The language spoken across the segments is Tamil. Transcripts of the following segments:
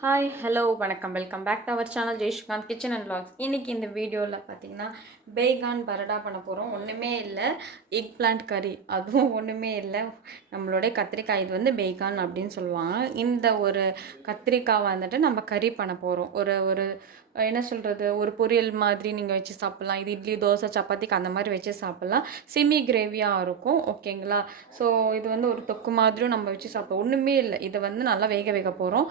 ஹாய் ஹலோ வணக்கம் welcome back to our channel Jayskanth kitchen and vlogs. இன்றைக்கி இந்த வீடியோவில் பார்த்தீங்கன்னா பேகான் பரோட்டா பண்ண போகிறோம். ஒன்றுமே இல்லை, எக் பிளான்ட் கறி, அதுவும் ஒன்றுமே இல்லை, நம்மளுடைய கத்திரிக்காய். இது வந்து பேகான் அப்படின்னு சொல்லுவாங்க. இந்த ஒரு கத்திரிக்காய் வந்துட்டு நம்ம கறி பண்ண போகிறோம். ஒரு ஒரு என்ன சொல்கிறது, ஒரு பொரியல் மாதிரி நீங்கள் வச்சு சாப்பிட்லாம். இது இட்லி தோசை சப்பாத்திக்கு அந்த மாதிரி வச்சு சாப்பிட்லாம். செமி கிரேவியாக இருக்கும். ஓகேங்களா? ஸோ இது வந்து ஒரு தொக்கு மாதிரியும் நம்ம வச்சு சாப்பிட்றோம். ஒன்றுமே இல்லை, இதை வந்து நல்லா வேக போகிறோம்.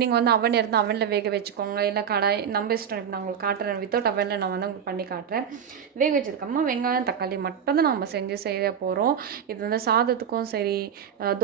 நீங்கள் வந்து அவன் இருந்தால் அவனில் வேக வச்சுக்கோங்க, இல்லை கடாய் நம்ம இஷ்டம். இப்போ நான் உங்களுக்கு காட்டுறேன், வித்தவுட் அவனில் நான் வந்து உங்களுக்கு பண்ணி காட்டுறேன். வேக வச்சதுக்கப்புறமா வெங்காயம் தக்காளி மட்டும் தான் நம்ம செய்ய போகிறோம். இது வந்து சாதத்துக்கும் சரி,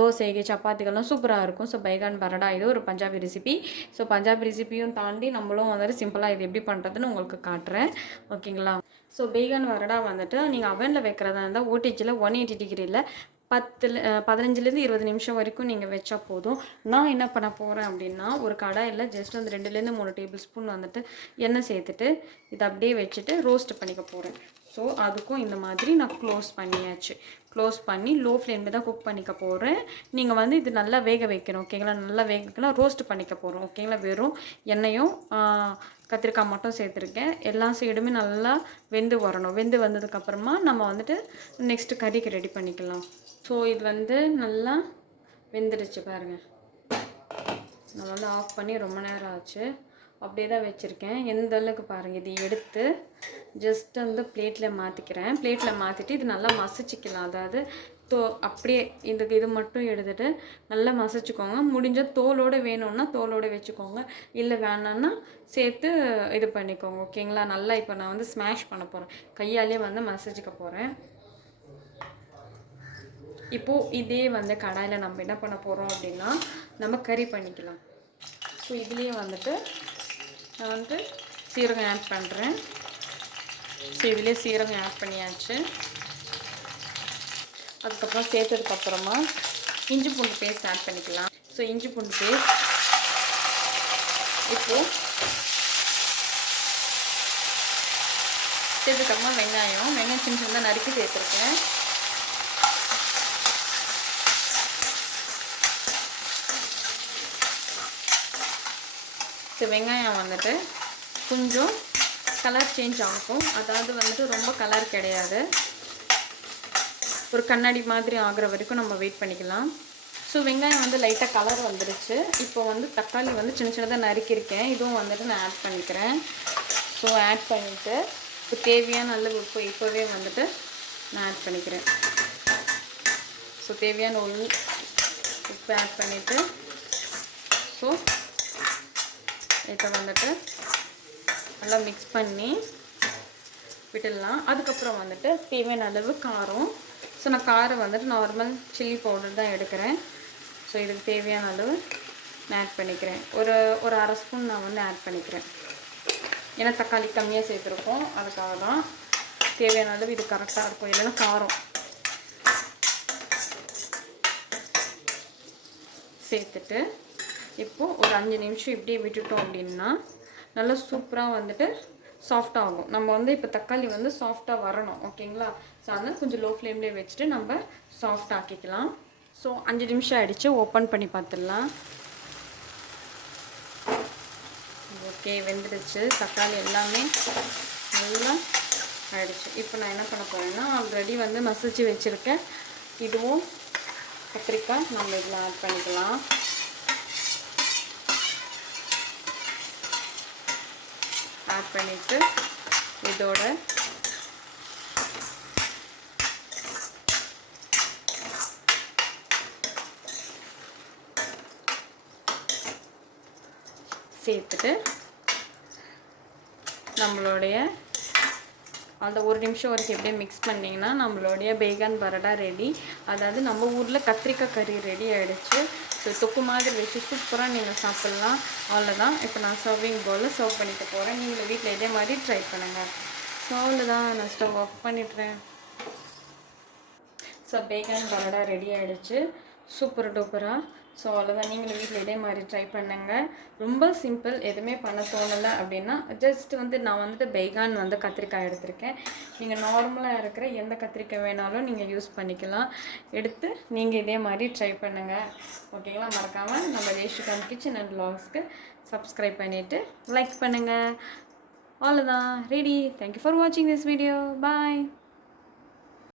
தோசைக்கு சப்பாத்திக்கெல்லாம் சூப்பராக இருக்கும். ஸோ பைகான் பரோட்டா இது ஒரு பஞ்சாபி ரெசிபி. ஸோ பஞ்சாபி ரெசிபியும் தாண்டி நம்மளும் வந்துட்டு சிம்பிளாக இது எப்படி பண்ணுறதுன்னு உங்களுக்கு காட்டுறேன். ஓகேங்களா? ஸோ பேகன் பரோட்டா வந்துட்டு நீங்கள் அவனில் வைக்கிறதா இருந்தால் ஓடிஜியில் 180 டிகிரியில் 15லேருந்து 20 நிமிஷம் வரைக்கும் நீங்கள் வச்சா போதும். நான் என்ன பண்ண போகிறேன் அப்படின்னா, ஒரு கடாயில் ஜஸ்ட் வந்து 2லேருந்து 3 டேபிள் ஸ்பூன் வந்துட்டு எண்ணெய் சேர்த்துட்டு இதை அப்படியே வச்சுட்டு ரோஸ்ட் பண்ணிக்க போகிறேன். ஸோ அதுக்கும் இந்த மாதிரி நான் க்ளோஸ் பண்ணியாச்சு. க்ளோஸ் பண்ணி லோ ஃப்ளேமில் தான் குக் பண்ணிக்க போகிறேன். நீங்கள் வந்து இது நல்லா வேக வைக்கணும். ஓகேங்களா? நல்லா வேக வைக்கலாம், ரோஸ்ட் பண்ணிக்க போகிறோம். ஓகேங்களா? வெறும் எண்ணெயும் கத்திரிக்காய் மட்டும் சேர்த்துருக்கேன். எல்லா சைடுமே நல்லா வெந்து வரணும். வெந்து வந்ததுக்கப்புறமா நம்ம வந்துட்டு நெக்ஸ்ட்டு கறிக்கு ரெடி பண்ணிக்கலாம். ஸோ இது வந்து நல்லா வெந்துடுச்சு பாருங்கள். நான் வந்து ஆஃப் பண்ணி ரொம்ப நேரம் ஆச்சு. அப்படியே தான் வச்சுருக்கேன். எந்த அளவுக்கு பாருங்கள். இது எடுத்து ஜஸ்ட் வந்து பிளேட்டில் மாற்றிக்கிறேன். பிளேட்டில் மாற்றிட்டு இது நல்லா மசிச்சிக்கலாம். அதாவது அப்படியே இது மட்டும் எடுத்துகிட்டு நல்லா மசிச்சுக்கோங்க. முடிஞ்ச தோலோடு வேணும்னா தோலோடு வச்சுக்கோங்க, இல்லை வேணான்னா சேர்த்து இது பண்ணிக்கோங்க. ஓகேங்களா? நல்லா இப்போ நான் வந்து ஸ்மாஷ் பண்ண போகிறேன். கையாலே வந்து மசிச்சுக்க போகிறேன். இப்போது இதே வந்து கடாயில் நம்ம என்ன பண்ண போகிறோம் அப்படின்னா, நம்ம கறி பண்ணிக்கலாம். ஸோ இதுலேயே வந்துட்டு நான் வந்து சீரகம் ஆட் பண்ணுறேன். ஸோ இதுலேயே சீரகம் ஆட் பண்ணியாச்சு. அதுக்கப்புறம் சேர்த்ததுக்கப்புறமா இஞ்சி பூண்டு பேஸ்ட் ஆட் பண்ணிக்கலாம். ஸோ இஞ்சி பூண்டு பேஸ்ட் இப்போது சேர்த்ததுக்கப்புறமா வெங்காயம் சின்ன சின்னதாக நறுக்கி சேர்த்துருக்கேன். வெங்காயம் வந்துட்டு கொஞ்சம் கலர் சேஞ்ச் ஆகும். அதாவது வந்துட்டு ரொம்ப கலர் கிடையாது, ஒரு கண்ணாடி மாதிரி ஆகிற வரைக்கும் நம்ம வெயிட் பண்ணிக்கலாம். ஸோ வெங்காயம் வந்து லைட்டாக கலர் வந்துடுச்சு. இப்போ வந்து தக்காளி வந்து சின்ன சின்னதாக நறுக்கியிருக்கேன். இதுவும் வந்துட்டு நான் ஆட் பண்ணிக்கிறேன். ஸோ ஆட் பண்ணிவிட்டு இப்போ தேவையான அளவு உப்பு இப்போவே வந்துட்டு நான் ஆட் பண்ணிக்கிறேன். ஸோ தேவையான உப்பு ஆட் பண்ணிவிட்டு ஸோ இதை வந்துட்டு நல்லா மிக்ஸ் பண்ணி விட்டுடலாம். அதுக்கப்புறம் வந்துட்டு தேவையான அளவு காரம். ஸோ நான் காரம் வந்துட்டு நார்மல் சில்லி பவுடர் தான் எடுக்கிறேன். ஸோ இதுக்கு தேவையான அளவு நான் ஆட் பண்ணிக்கிறேன். ஒரு அரை ஸ்பூன் நான் வந்து ஆட் பண்ணிக்கிறேன். ஏன்னா தக்காளி கம்மியாக சேர்த்துருக்கோம், அதுக்காக தான். தேவையான அளவு இது கரெக்டாக இருக்கும், இல்லைன்னா காரம் சேர்த்துட்டு இப்போது ஒரு 5 நிமிஷம் இப்படியே விட்டுட்டோம் அப்படின்னா நல்லா சூப்பராக வந்துட்டு சாஃப்டாக ஆகும். நம்ம வந்து இப்போ தக்காளி வந்து சாஃப்டாக வரணும். ஓகேங்களா? ஸோ அதனால் கொஞ்சம் லோ ஃப்ளேம்லேயே வச்சுட்டு நம்ம சாஃப்ட் ஆக்கிக்கலாம். ஸோ 5 நிமிஷம் ஆகிடுச்சு. ஓப்பன் பண்ணி பார்த்துடலாம். ஓகே, வெந்துடுச்சு. தக்காளி எல்லாமே நல்லா ஆகிடுச்சு. இப்போ நான் என்ன பண்ண போகிறேன்னா, ஆல்ரெடி வந்து மசிச்சு வச்சுருக்கேன் இதுவும் கத்திரிக்காய் நம்ம இதில் ஆட் பண்ணிக்கலாம். ஆட் பண்ணிவிட்டு இதோட சேர்த்துட்டு நம்மளுடைய அந்த 1 நிமிஷம் வரைக்கும் எப்படியே மிக்ஸ் பண்ணிங்கன்னா நம்மளுடைய பேகன் பரோட்டா ரெடி. அதாவது நம்ம ஊரில் கத்திரிக்காய் கறி ரெடி ஆகிடுச்சு. ஸோ தொக்கு மாதிரி வச்சு சூப்பராக நீங்கள் சாப்பிட்லாம். அவ்வளோதான். இப்போ நான் சர்விங் பவுலில் சர்வ் பண்ணிக்க போகிறேன். நீங்களும் வீட்டில் இதே மாதிரி ட்ரை பண்ணுங்கள். ஸோ அவ்வளோதான், நான் ஸ்டவ் ஆஃப் பண்ணிடுறேன். ஸோ பேகன் பரோட்டா ரெடி ஆகிடுச்சு. சூப்பர் டூப்பராக ஸோ அவ்வளோதான். நீங்களும் வீட்டில் இதே மாதிரி ட்ரை பண்ணுங்கள். ரொம்ப சிம்பிள். எதுவுமே பண்ண தோணலை அப்படின்னா ஜஸ்ட் வந்து நான் வந்துட்டு பைகான் வந்து கத்திரிக்காய் எடுத்திருக்கேன். நீங்கள் நார்மலாக இருக்கிற எந்த கத்திரிக்காய் வேணாலும் நீங்கள் யூஸ் பண்ணிக்கலாம். எடுத்து நீங்கள் இதே மாதிரி ட்ரை பண்ணுங்கள். ஓகேங்களா? மறக்காமல் நம்ம ஜெய்ஸ்ரீகாந்த் கிச்சன் அண்ட் vlogsக்கு சப்ஸ்கிரைப் பண்ணிவிட்டு லைக் பண்ணுங்கள். அவ்வளோதான். ரெடி. தேங்க்யூ ஃபார் வாட்சிங் திஸ் வீடியோ. பாய்.